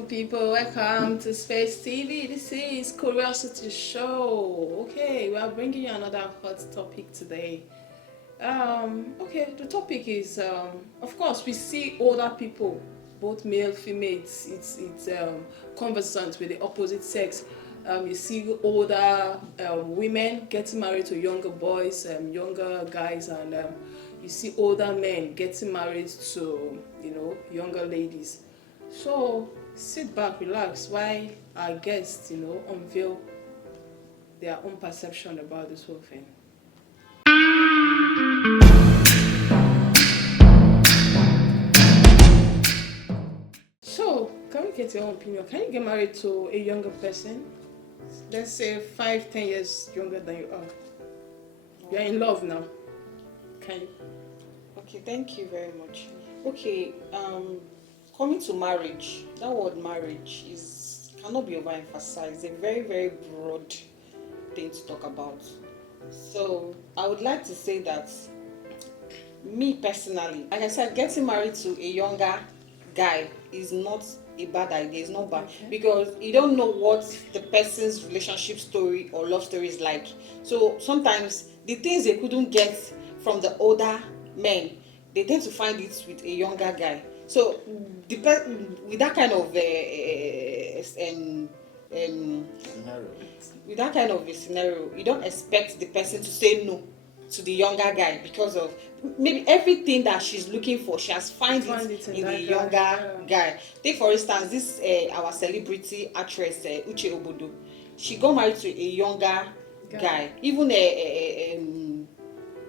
beautiful people. Welcome to Space TV. This is Curiosity Show. Okay, we are bringing you another hot topic today. Okay, the topic is, of course, we see older people, both male, females. It's conversant with the opposite sex. You see older women getting married to younger boys, younger guys, and you see older men getting married to younger ladies. So sit back, relax, while our guests unveil their own perception about this whole thing. So, can we get your own opinion? Can you get married to a younger person? Let's say 5, 10 years younger than you are. You're in love now. Can you? Okay, thank you very much. Okay, coming to marriage, that word marriage is cannot be overemphasized. It's a very, very broad thing to talk about. So I would like to say that me personally, like I said, getting married to a younger guy is not a bad idea. It's not bad because you don't know what the person's relationship story or love story is like. So sometimes the things they couldn't get from the older men, they tend to find it with a younger guy. So with that kind of Scenario. with that kind of a scenario, you don't expect the person to say no to the younger guy because of maybe everything that she's looking for, she has found it in the younger guy. Take for instance this our celebrity actress Uche Obodo. She got married to a younger guy. Even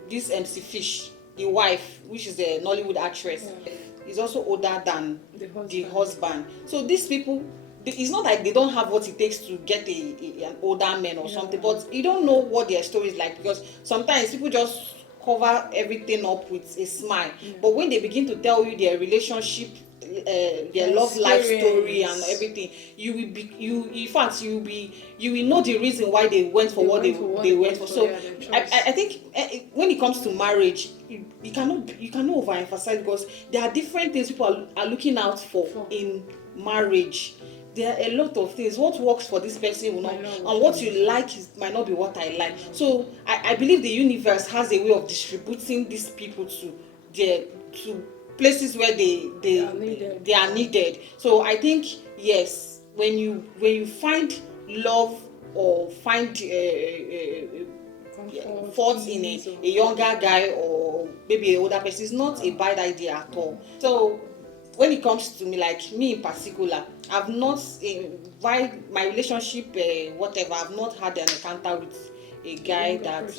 this MC Fish, the wife, which is a Nollywood actress, is also older than the husband. So these people, it's not like they don't have what it takes to get an older man or something, but you don't know what their story is like because sometimes people just cover everything up with a smile. But when they begin to tell you their relationship, their love life story and everything, you will be in fact you will know the reason why they went for what they went for. So I think when it comes to marriage, you cannot overemphasize because there are different things people are looking out for in marriage. There are a lot of things. What works for this person will not, and what you like might not be what I like. So I believe the universe has a way of distributing these people to places where they are needed. So I think yes, when you find love or find fault in a younger guy or maybe an older person, it's not a bad idea at all. So when it comes to me, like me in particular, I've not while my relationship whatever, I've not had an encounter with a guy that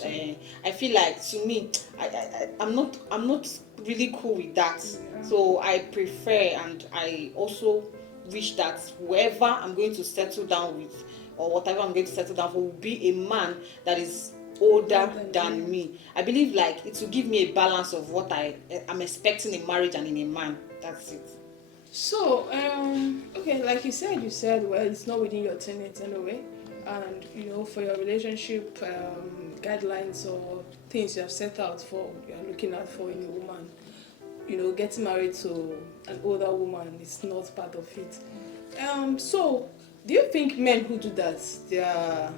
I feel like, to me, I'm not really cool with that. So I prefer, and I also wish that whoever I'm going to settle down with or whatever I'm going to settle down for will be a man that is older than me. I believe like it will give me a balance of what I'm expecting in marriage and in a man. That's it. So, okay, like you said, well, it's not within your tenets anyway. And, for your relationship guidelines or things you have set out for, you're looking out for in a woman, getting married to an older woman is not part of it. So, do you think men who do that, they are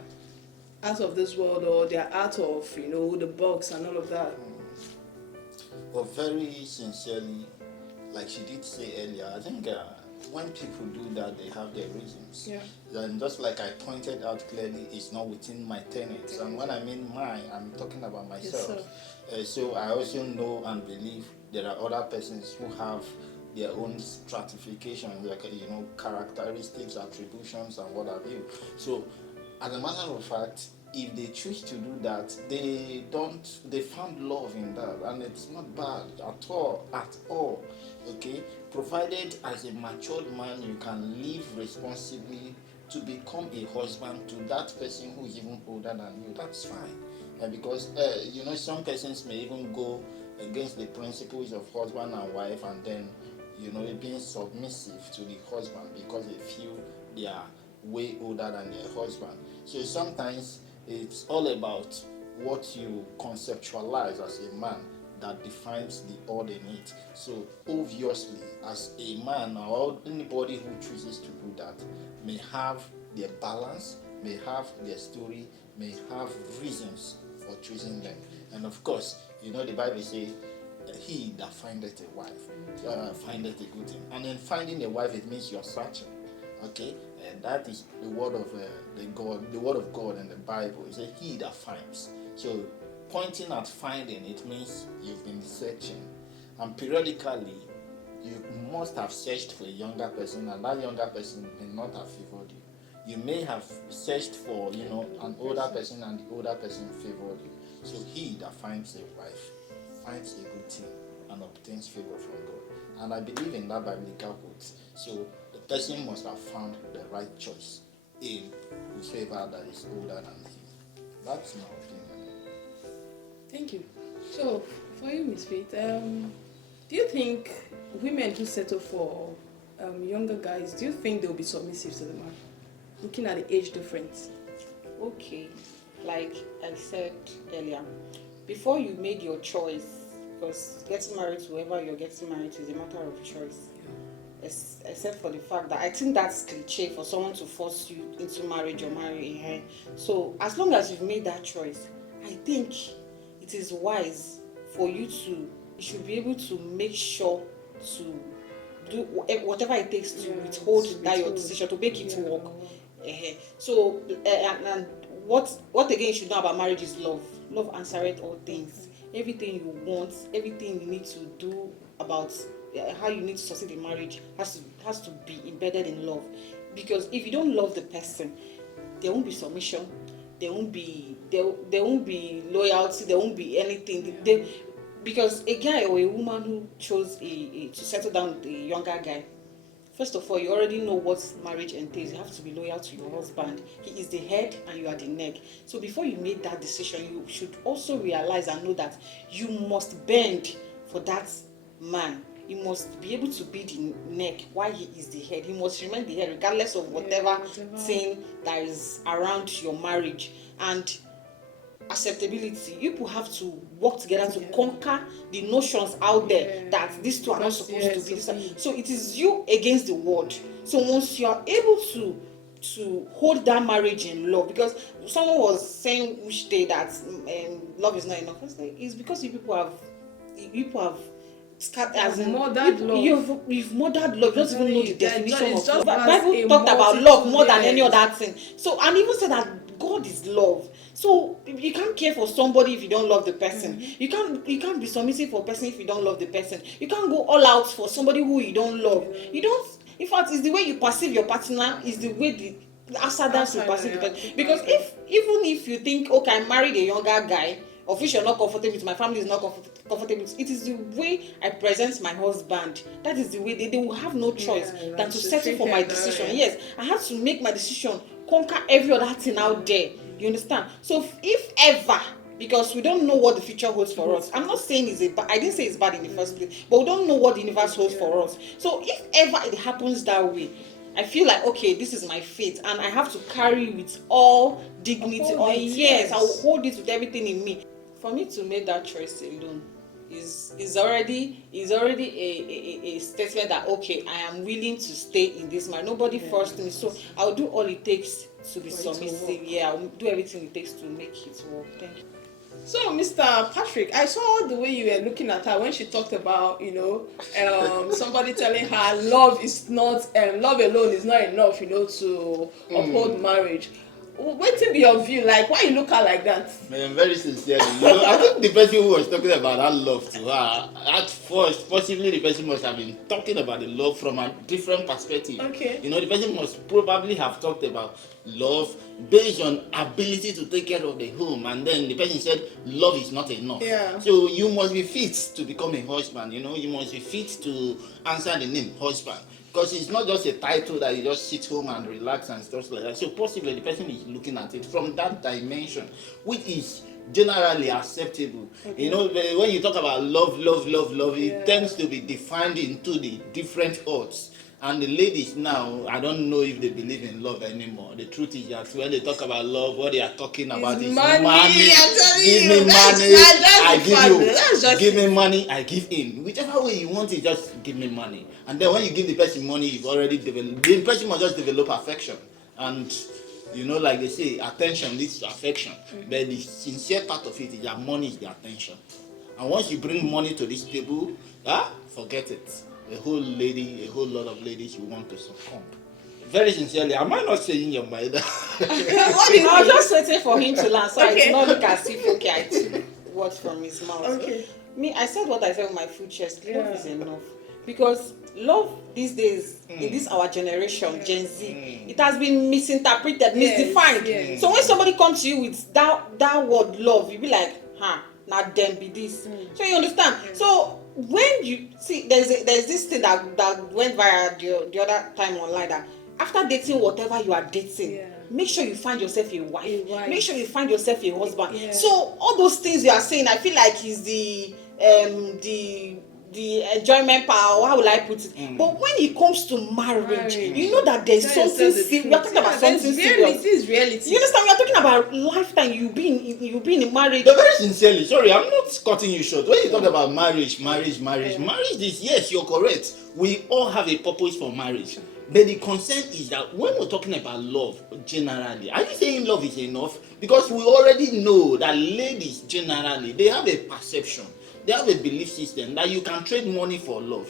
out of this world or they are out of, the box and all of that? Well, very sincerely, like she did say earlier, I think when people do that, they have their reasons. Yeah. And just like I pointed out clearly, it's not within my tenets. And when I mean mine, I'm talking about myself. So I also know and believe there are other persons who have their own stratifications, like characteristics, attributions, and what have you. So, as a matter of fact, if they choose to do that, they found love in that, and it's not bad at all. Okay, provided as a matured man you can live responsibly to become a husband to that person who is even older than you, that's fine. Because some persons may even go against the principles of husband and wife, and then being submissive to the husband because they feel they are way older than their husband. So sometimes it's all about what you conceptualize as a man that defines the odd in it. So obviously, as a man or anybody who chooses to do that may have their balance, may have their story, may have reasons for choosing them. And of course, the Bible says, he that findeth a wife findeth a good thing. And in finding a wife, it means you're searching. Okay, and that is the word of the word of God in the Bible. It says, he that finds. So pointing at finding, it means you've been searching, and periodically you must have searched for a younger person, and that younger person may not have favored you. You may have searched for an older person, and the older person favored you. So he that finds a wife finds a good thing and obtains favor from God. And I believe in that biblical quote. So the person must have found the right choice in whosoever that is older than him. That's my opinion. Thank you. So, for you, Miss Faith, do you think women who settle for younger guys, do you think they'll be submissive to the man? Looking at the age difference. Okay, like I said earlier, before you made your choice, because getting married to whoever you're getting married to is a matter of choice. Except for the fact that I think that's cliche for someone to force you into marriage or marry her. So as long as you've made that choice, I think it is wise for you should be able to make sure to do whatever it takes to withhold your decision, to make it work. So and what again you should know about marriage is love. Love answereth all things. Everything you want, everything you need to do about how you need to succeed in marriage has to be embedded in love. Because if you don't love the person, there won't be submission, there won't be loyalty, there won't be anything. Because a guy or a woman who chose to settle down with a younger guy, first of all, you already know what marriage entails. You have to be loyal to your husband. He is the head and you are the neck. So before you make that decision, you should also realize and know that you must bend for that man. He must be able to be the neck while he is the head. He must remain the head regardless of whatever thing that is around your marriage. And acceptability, you people have to work together to conquer the notions out there that these two are not supposed to be. So it is you against the world. So once you are able to hold that marriage in love, because someone was saying which day that love is not enough. It's because you people have as in murdered love. You've murdered love. You don't even know the definition of love. Bible talked about love more than any other thing. So, and even said that God is love. So you can't care for somebody if you don't love the person. Mm-hmm. You can't be submissive for a person if you don't love the person. You can't go all out for somebody who you don't love. You don't. In fact, it's the way you perceive your partner, is the way the outsiders will perceive the person. Because even if you think, okay, I married a younger guy, of which you're not comfortable with, my family is not comfortable with, it is the way I present my husband. That is the way they will have no choice than to settle for my decision. Yes, I have to make my decision, conquer every other thing out there. You understand? So if ever, because we don't know what the future holds for us. I'm not saying I didn't say it's bad in the first place, but we don't know what the universe holds for us. So if ever it happens that way, I feel like, okay, this is my fate, and I have to carry with all dignity. Yes, I will hold it with everything in me. For me to make that choice alone is already a statement that, okay, I am willing to stay in this marriage. Nobody forced me, so I'll do all it takes to be submissive. Yeah, I'll do everything it takes to make it work. Thank you. So, Mr. Patrick, I saw the way you were looking at her when she talked about, somebody telling her love alone is not enough, to uphold marriage. What to be your view? Like, why you look at like that? Man, very sincerely. I think the person who was talking about that love to her, at first, possibly the person must have been talking about the love from a different perspective. Okay. The person must probably have talked about love based on ability to take care of the home, and then the person said love is not enough. Yeah. So you must be fit to become a husband. You must be fit to answer the name husband. Because it's not just a title that you just sit home and relax and stuff like that. So possibly the person is looking at it from that dimension, which is generally acceptable. Okay. When you talk about love, it tends to be defined into the different odds. And the ladies now, I don't know if they believe in love anymore. The truth is that when they talk about love, what they are talking about is money. Give me money, I give you. Give me money, I give in. Whichever way you want it, just give me money. And then when you give the person money, you've already developed. The person must just develop affection. And like they say, attention leads to affection. But the sincere part of it is that money is the attention. And once you bring money to this table, forget it. A whole lot of ladies will want to succumb. Very sincerely, am I not saying your mind? I was just waiting for him to land, so I did not look as if I took words from his mouth. Okay. I said what I said with my full chest. Love is enough. Because love these days, in this our generation, Gen Z, it has been misinterpreted, misdefined. Yes. So when somebody comes to you with that word love, you be like, now them be this. So you understand? So when you see there's this thing that went viral the other time online, that after dating whatever you are dating, make sure you find yourself a wife. Make sure you find yourself a husband. So all those things you are saying, I feel like is the enjoyment part, or how will I put it? But when it comes to marriage, you know that there's something serious. We are talking about something serious. This is reality. You understand? We are talking about lifetime. You being in marriage. But very sincerely, sorry, I'm not cutting you short. When you talk about marriage is, yes, you're correct. We all have a purpose for marriage. But the concern is that when we're talking about love generally, are you saying love is enough? Because we already know that ladies generally, they have a perception. They have a belief system that you can trade money for love.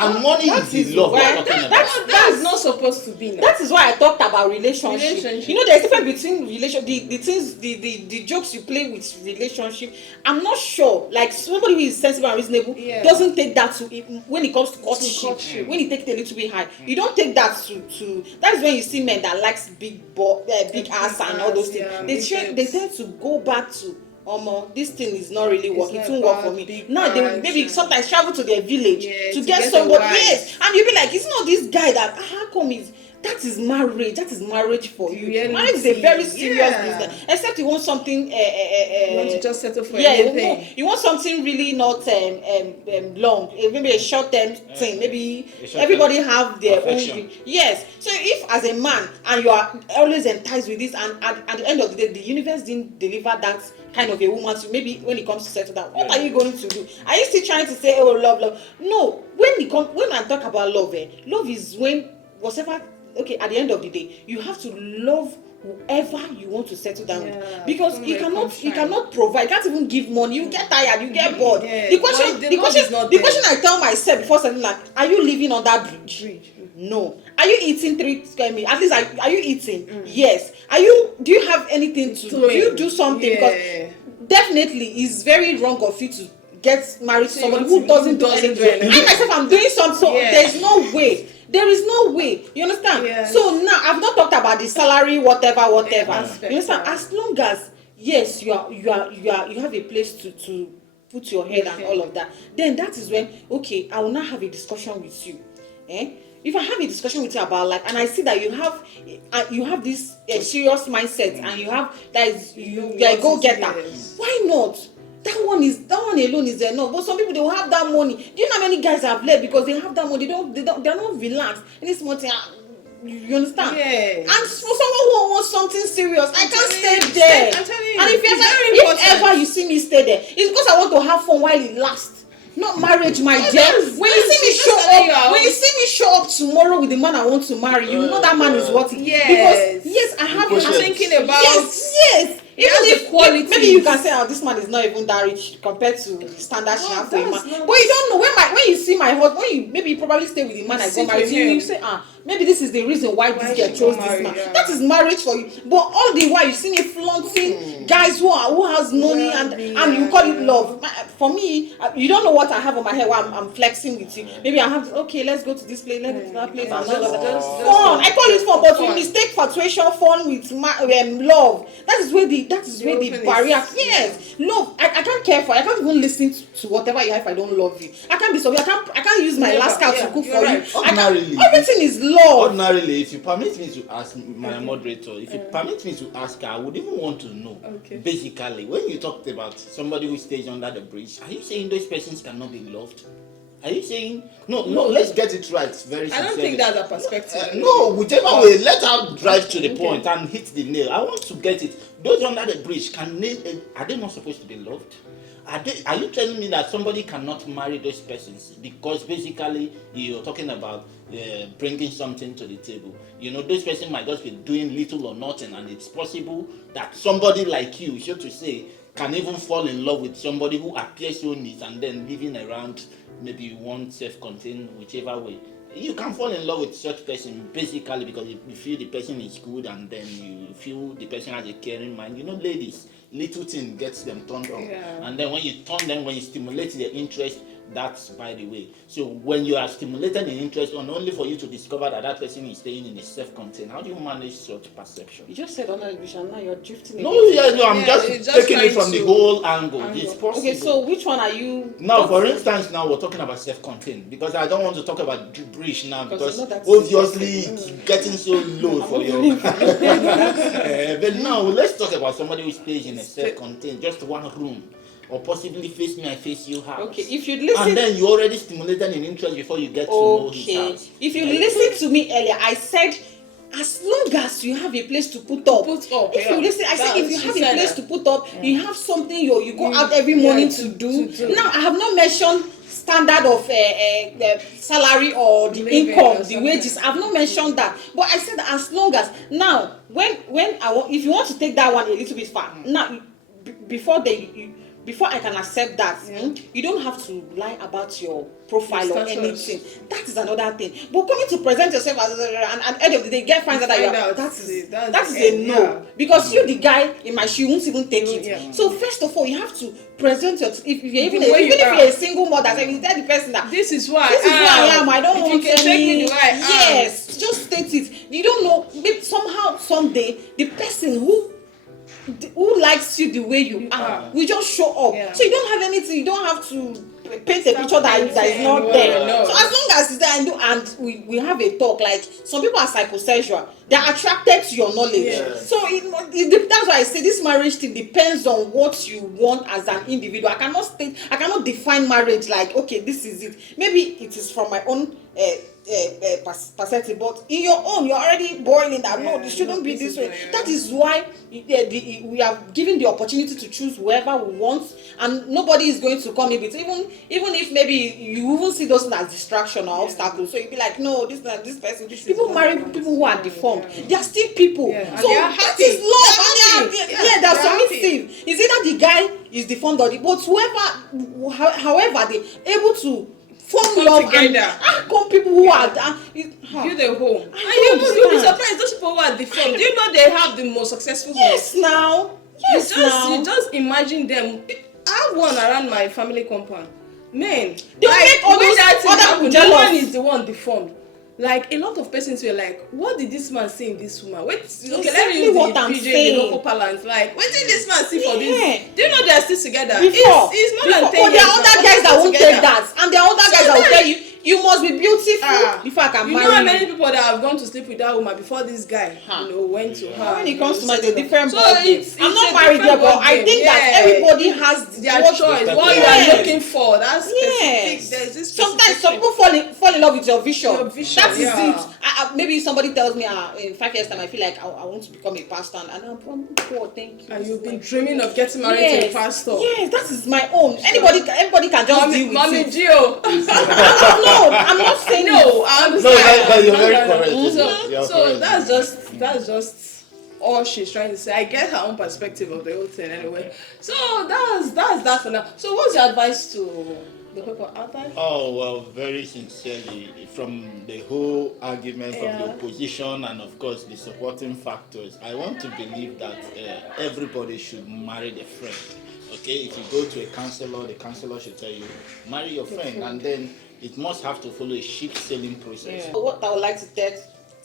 And money is the love we're talking about. That's not supposed to be now. That is why I talked about relationship. You know, there's a difference between the things, the jokes you play with relationship. I'm not sure, like somebody who is sensible and reasonable doesn't take that to when it comes to courtship. When you take it a little bit high, you don't take that to. That is when you see men that likes big ass and all those things. They tend to go back to. This thing is not really working. It won't work for me. Now they maybe sometimes travel to their village to get somebody. Yes, and you'll be like, it's not this guy that how come that is marriage. That is marriage for you. Reality. Marriage is a very serious business. Except you want something. You want to just settle for anything. You want something really not long. Maybe a short-term thing. Maybe everybody have their own. Yes. So if as a man and you are always enticed with this, and at the end of the day, the universe didn't deliver that kind of a woman to maybe when it comes to settle down, what are you going to do? Are you still trying to say, oh, love? No. When I talk about love, love is when whatever. Okay, at the end of the day, you have to love whoever you want to settle down with, because you cannot provide. You can't even give money. You get tired. You get bored. The question I tell myself before settling, like, are you living on that bridge? No. Are you eating 3 square meals? At least are you eating? Yes. Do you have anything to do? You do something? Because definitely it's very wrong of you to get married to somebody who doesn't do anything. I myself, I'm doing something. So there's no way. There is no way. You understand? Yes. So now I've not talked about the salary, whatever. You understand? As long as yes, you have a place to put your head and all of that, then that is when I will now have a discussion with you. If I have a discussion with you about life, and I see that you have this serious mindset, and you are a go-getter, why not? That one alone is enough. But some people, they will have that money. Do you know how many guys have left because they have that money? They're not relaxed. And it's more you understand? Yes. And for someone who wants something serious, I can't stay there. I'm telling you. And if ever you see me stay there, it's because I want to have fun while it lasts. Not marriage, my dear. When you see me show up tomorrow with the man I want to marry, you know that man is worth it. Yes. Because I'm thinking about. Yes. Even if maybe you can say, this man is not even that rich compared to the standard she has for a man. But you don't know when you see my husband, when you probably stay with the man I got married to, you say, maybe this is the reason why this girl chose this man. Yeah. That is marriage for you. But all the while you see me flaunting guys who has money and you call it love. For me, you don't know what I have on my head while I'm flexing with you. Maybe I have let's go to this place, let's go to that place. Fun. I call it fun, but we mistake fatuation fun with love. That is where the barrier. Yes, love. I can't care for you. I can't even listen to whatever you have if I don't love you. I can't be so. I can't use my last card to cook for you. Everything is love. Ordinarily, if you permit me to ask my moderator, if you permit me to ask her, I would even want to know. Basically, when you talked about somebody who stays under the bridge, are you saying those persons cannot be loved? Are you saying no? Let's get it right. Very sincerely. I don't think that's a perspective. No, whichever way, let her drive to the point and hit the nail. I want to get it. Those under the bridge are they not supposed to be loved? Are you telling me that somebody cannot marry those persons because basically you're talking about bringing something to the table? Those persons might just be doing little or nothing, and it's possible that somebody like you, so to say, can even fall in love with somebody who appears so neat and then living around maybe one self-contained, whichever way. You can fall in love with such person basically because you feel the person is good, and then you feel the person has a caring mind. Ladies, little thing gets them turned on. Yeah. And then when you turn them, when you stimulate their interest, that's by the way. So when you are stimulated in interest on only for you to discover that person is staying in a self-contained, how do you manage such perception? You just said under vision, now you're drifting. I'm just taking it from the whole angle. It's possible. Okay, so which one are you? Now, for instance, now we're talking about self-contained because I don't want to talk about bridge now because obviously it's getting so low for you. But now let's talk about somebody who stays in a self-contained, just one room, or possibly face me, I face you house. Okay, if you listen, and then you already stimulated in interest before you get to know his house. If you listen to me earlier, I said as long as you have a place to put up. If you listen, I said if you have a place to put up, you have something you go out every morning to do. Now I have not mentioned standard of salary or the income, the wages. I've not mentioned that, but I said as long as now when if you want to take that one a little bit far now, before I can accept that, you don't have to lie about your profile or anything. That is another thing. But coming to present yourself as and at the end of the day, get finds out that that is a no. Because you, the guy in my shoe, won't even take it. Yeah. So first of all, you have to present yourself. If you're a single mother, so you tell the person that this is who I am. I don't want to take me the way I am. Yes, just state it. You don't know. Maybe somehow, someday, the person who likes you the way you are will just show up. Yeah. So you don't have anything. You don't have to paint a picture that is not there. No. So as long as it's there and we have a talk, like some people are psychosexual, they are attracted to your knowledge. Yeah. So that's why I say this marriage thing depends on what you want as an individual. I cannot define marriage like, okay, this is it. Maybe it is from my own perspective, but in your own, you're already boiling that. No, this shouldn't be this way. That is why we are given the opportunity to choose whoever we want, and nobody is going to come in between. Even if maybe you even see those as distraction or obstacles, so you'd be like, no, this person. People marry people who are deformed. They are still people. Yeah. So that is love. They're submissive. It's either the guy is deformed or but however they're able to form love together. And come people who are build a home. And you'll be surprised those people who are deformed. Do you know they have the most successful homes? You just imagine them. I have one around my family compound. Men, they make all those other people jealous. The one is the one deformed. Like a lot of persons were like, what did this man see in this woman? Wait, let me use the PJ, the local parlance. Like, what did this man see for this? Do you know they are still together? It's more than 10 years. There are other guys that won't take that, and there are other guys that will tell you you must be beautiful before I can marry you. You know how many people that have gone to sleep with that woman before this guy went to her. When it comes to a different body, I'm not married yet, but I think that everybody has their choice. What you are looking for, that's specific. There's this sometimes some people fall in love with your vision. That is it. Maybe somebody tells me in 5 years time I feel like I want to become a pastor, and I'm poor, thank you. And you've been dreaming of getting married to a pastor. Yes, that is my own. Everybody can just deal with Mommy Gio. No, I'm not saying no. I understand. No, you're very correct. So that's just all she's trying to say. I get her own perspective of the whole thing anyway. So that's that for now. So what's your advice to the people out there? Oh well, very sincerely, from the whole argument from the opposition and of course the supporting factors, I want to believe that everybody should marry their friend. Okay, if you go to a counselor, the counselor should tell you marry your friend, and then it must have to follow a ship sailing process. Yeah. What I would like to say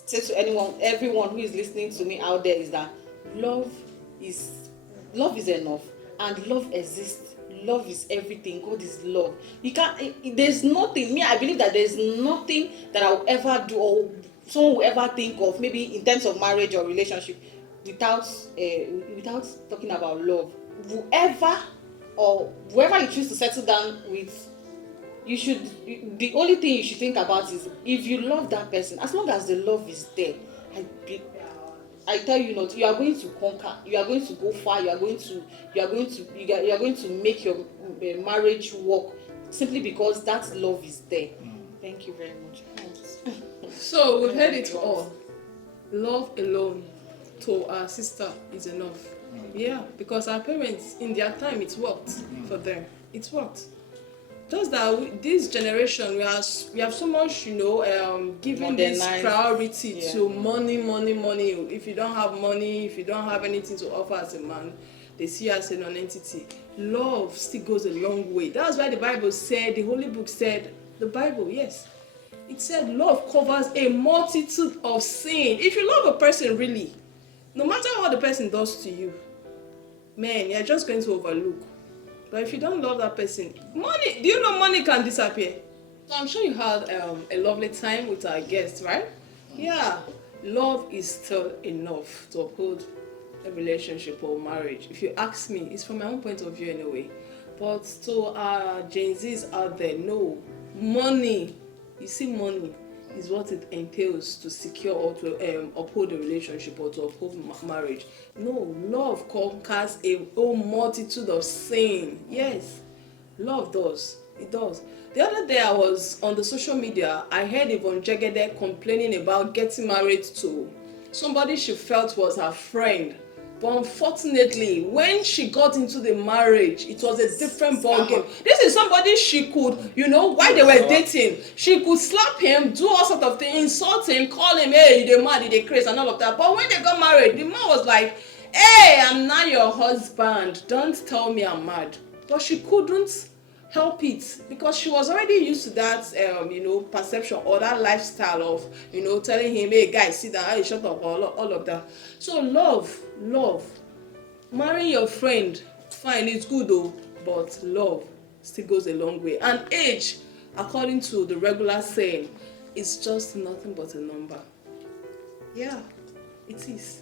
to everyone who is listening to me out there is that love is enough, and love exists. Love is everything. God is love. You can't. There's nothing. I believe that there's nothing that I will ever do or someone will ever think of, maybe in terms of marriage or relationship, without talking about love. Whoever you choose to settle down with, the only thing you should think about is if you love that person, as long as the love is there, I tell you not, you are going to conquer, you are going to go far, you are going to make your marriage work, simply because that love is there. Thank you very much. So we've heard it all. Love alone to our sister is enough. Yeah, because our parents, in their time, it worked for them. It worked. Just that this generation, we have so much, giving this priority to money. If you don't have money, if you don't have anything to offer as a man, they see you as a non-entity. Love still goes a long way. That's why the Bible said, the Holy Book said, the Bible, yes, it said love covers a multitude of sin. If you love a person really, no matter what the person does to you, man, you're just going to overlook. But if you don't love that person, money, do you know money can disappear? So I'm sure you had a lovely time with our guests, right? Yeah, love is still enough to uphold a relationship or marriage. If you ask me, it's from my own point of view anyway. But to our Gen Zs out there, no, money, you see, money is what it entails to secure or to uphold a relationship or to uphold marriage. No, love conquers a whole multitude of sin. Yes, love does. It does. The other day I was on the social media, I heard Yvonne Jegede complaining about getting married to somebody she felt was her friend. But unfortunately, when she got into the marriage, it was a different ballgame. This is somebody she could, while they were dating, she could slap him, do all sorts of things, insult him, call him, hey, you're mad, you're crazy, and all of that. But when they got married, the man was like, hey, I'm not your husband. Don't tell me I'm mad. But she couldn't help it because she was already used to that, perception or that lifestyle of, telling him, hey, guys, sit down, hey, shut up, all of that. So love, marrying your friend, fine, it's good though, but love still goes a long way. And age, according to the regular saying, is just nothing but a number. Yeah, it is.